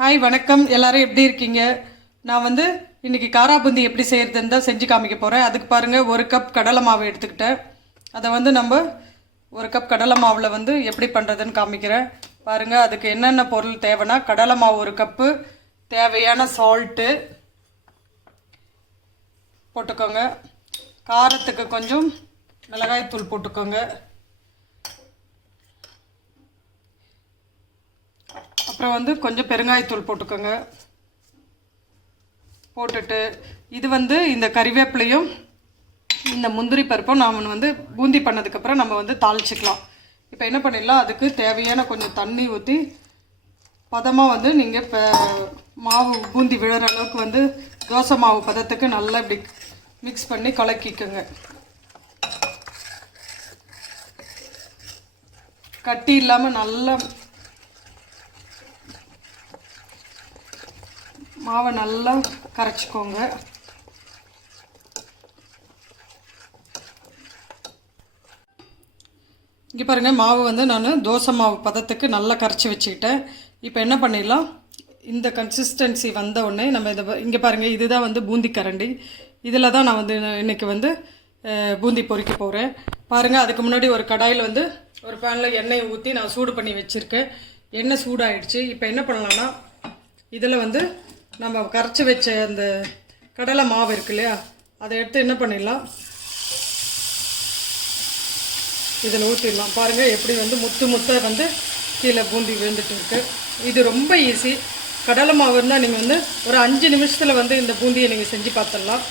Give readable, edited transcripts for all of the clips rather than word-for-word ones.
Hi வணக்கம், எல்லாரும் எப்படி இருக்கீங்க? நான் வந்து இன்றைக்கி காரா பூந்தி எப்படி செய்கிறதுன்னு தான் செஞ்சு காமிக்க போகிறேன். அதுக்கு பாருங்கள், 1 கப் கடலை மாவு எடுத்துக்கிட்டேன். அதை வந்து நம்ம 1 கப் கடலை மாவில் வந்து எப்படி பண்ணுறதுன்னு காமிக்கிறேன். பாருங்கள், அதுக்கு என்னென்ன பொருள் தேவைன்னா, கடலை மாவு 1 கப்பு, தேவையான சால்ட்டு போட்டுக்கோங்க, காரத்துக்கு கொஞ்சம் மிளகாய்த்தூள் போட்டுக்கோங்க, அப்புறம் வந்து கொஞ்சம் பெருங்காயத்தூள் போட்டுக்கோங்க. போட்டுட்டு இது வந்து இந்த கறிவேப்பிலையும் இந்த முந்திரி பருப்பும் நாம் வந்து பூந்தி பண்ணதுக்கப்புறம் நம்ம வந்து தாளிச்சிக்கலாம். இப்போ என்ன பண்ணிடலாம், அதுக்கு தேவையான கொஞ்சம் தண்ணி ஊற்றி பதமாக வந்து நீங்கள் இப்போ மாவு பூந்தி விழுற அளவுக்கு வந்து தோசை மாவு பதத்துக்கு நல்லா இப்படி மிக்ஸ் பண்ணி கலக்கிக்கோங்க. கட்டி இல்லாமல் நல்லா மாவை நல்லா கரைச்சிக்கோங்க. இங்கே பாருங்கள், மாவு வந்து நான் தோசை மாவு பதத்துக்கு நல்லா கரைச்சி வச்சுக்கிட்டேன். இப்போ என்ன பண்ணிடலாம், இந்த கன்சிஸ்டன்சி வந்த உடனே நம்ம இங்கே பாருங்கள், இதுதான் வந்து பூந்தி கரண்டி. இதில் தான் நான் வந்து இன்றைக்கி வந்து பூந்தி பொரிக்க போகிறேன். பாருங்கள், அதுக்கு முன்னாடி ஒரு கடாயில் வந்து ஒரு பேனில் எண்ணெய் ஊற்றி நான் சூடு பண்ணி வச்சுருக்கேன். எண்ணெய் சூடாகிடுச்சு. இப்போ என்ன பண்ணலான்னா, இதில் வந்து நம்ம கரைச்சி வச்ச அந்த கடலை மாவு இருக்கு இல்லையா, அதை எடுத்து என்ன பண்ணிடலாம், இதில் ஊற்றிடலாம். பாருங்கள் எப்படி வந்து முத்தை வந்து கீழே பூந்தி விழுந்துட்டு இருக்கு. இது ரொம்ப ஈஸி. கடலை மாவு இருந்தால் நீங்கள் வந்து ஒரு 5 நிமிஷத்தில் வந்து இந்த பூந்தியை நீங்கள் செஞ்சு பார்த்துடலாம்.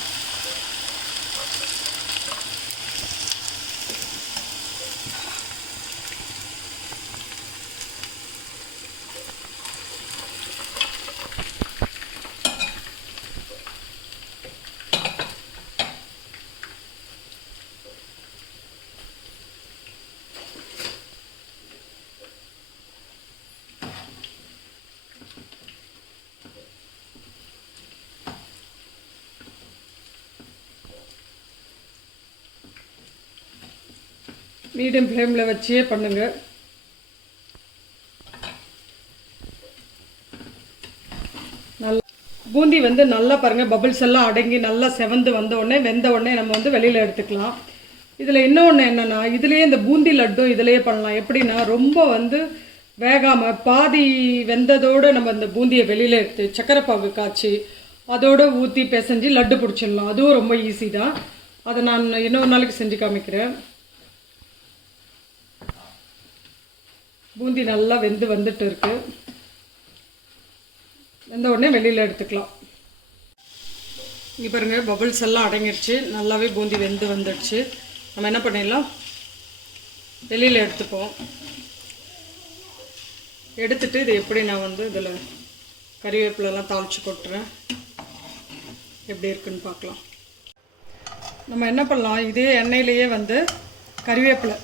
மீடியம் ஃப்ளேமில் வச்சே பண்ணுங்கள். நல்லா பூந்தி வந்து நல்லா பாருங்கள், பபிள்ஸ் எல்லாம் அடங்கி நல்லா செவந்து வெந்த உடனே நம்ம வந்து வெளியில் எடுத்துக்கலாம். இதில் இன்னொன்று என்னென்னா, இதுலேயே இந்த பூந்தி லட்டும் இதிலேயே பண்ணலாம். எப்படின்னா, ரொம்ப வந்து வேகாமல் பாதி வெந்ததோடு நம்ம இந்த பூந்தியை வெளியில் எடுத்து சக்கரை பாகு காய்ச்சி அதோடு ஊற்றி பிசைஞ்சு லட்டு பிடிச்சிடலாம். அதுவும் ரொம்ப ஈஸி தான். அதை நான் இன்னொரு நாளைக்கு செஞ்சு காமிக்கிறேன். பூந்தி நல்லா வந்துட்டு இருக்கு. வெந்த உடனே வெளியில் எடுத்துக்கலாம். இங்கே பாருங்கள், பபிள்ஸ் எல்லாம் அடங்கிடுச்சு. நல்லாவே பூந்தி வந்துடுச்சு. நம்ம என்ன பண்ணிடலாம், வெளியில் எடுத்துப்போம். எடுத்துட்டு இது எப்படி நான் வந்து இதில் கறிவேப்பிலெல்லாம் தாளித்து கொட்டுறேன். எப்படி இருக்குன்னு பார்க்கலாம். நம்ம என்ன பண்ணலாம், இதே எண்ணெயிலேயே வந்து கறிவேப்பிலை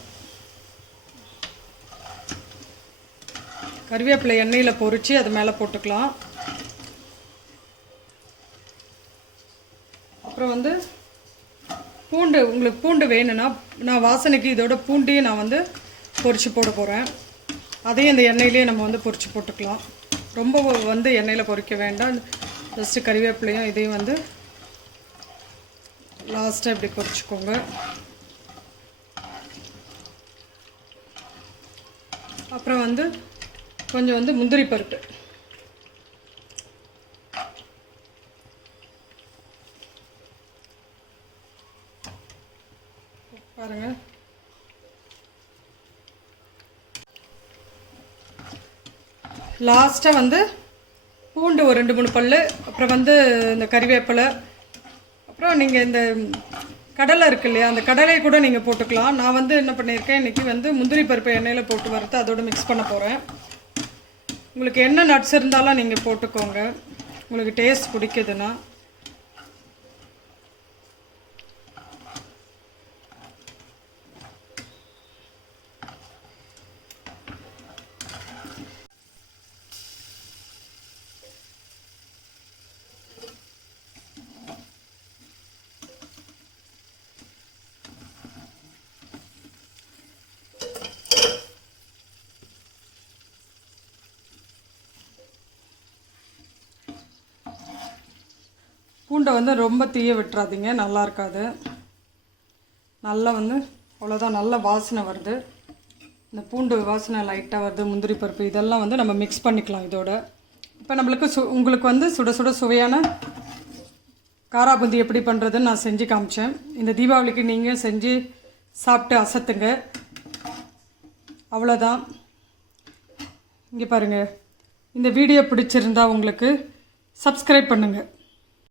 எண்ணெயில் பொரித்து அது மேலே போட்டுக்கலாம். அப்புறம் வந்து உங்களுக்கு பூண்டு வேணும்னா, நான் வாசனைக்கு இதோட பூண்டையும் நான் வந்து பொரித்து போட போகிறேன். அதையும் இந்த எண்ணெயிலே நம்ம வந்து பொரித்து போட்டுக்கலாம். ரொம்ப வந்து எண்ணெயில் பொரிக்க வேண்டாம். ஜஸ்ட்டு கறிவேப்பிலையும் இதையும் வந்து லாஸ்ட்டாக இப்படி பொரிச்சுக்கோங்க. அப்புறம் வந்து கொஞ்சம் வந்து முந்திரி பருப்பு, பாருங்கள். லாஸ்ட்டாக வந்து பூண்டு ஒரு 2-3 பல், அப்புறம் வந்து இந்த கறிவேப்பிலை, அப்புறம் நீங்கள் இந்த கடலை இருக்கு இல்லையா, அந்த கடலையை கூட நீங்கள் போட்டுக்கலாம். நான் வந்து என்ன பண்ணியிருக்கேன், இன்றைக்கி வந்து முந்திரி பருப்பு எண்ணெயில் போட்டு வறுத்து அதோடு மிக்ஸ் பண்ண போகிறேன். உங்களுக்கு என்ன நட்ஸ் இருந்தாலும் நீங்கள் போட்டுக்கோங்க, உங்களுக்கு டேஸ்ட் பிடிக்குதுன்னா. பூண்டை வந்து ரொம்ப தீய விட்டுறாதீங்க, நல்லா இருக்காது. நல்லா வந்து அவ்வளோதான், நல்ல வாசனை வருது. இந்த பூண்டு வாசனை லைட்டாக வருது, முந்திரி பருப்பு இதெல்லாம் வந்து நம்ம மிக்ஸ் பண்ணிக்கலாம் இதோட. இப்போ நம்மளுக்கு உங்களுக்கு வந்து சுட சுட சுவையான காரா பூந்தி எப்படி பண்ணுறதுன்னு நான் செஞ்சு காமிச்சேன். இந்த தீபாவளிக்கு நீங்கள் செஞ்சு சாப்பிட்டு அசத்துங்க. அவ்வளோதான். இங்கே பாருங்கள், இந்த வீடியோ பிடிச்சிருந்தா உங்களுக்கு சப்ஸ்கிரைப் பண்ணுங்கள்.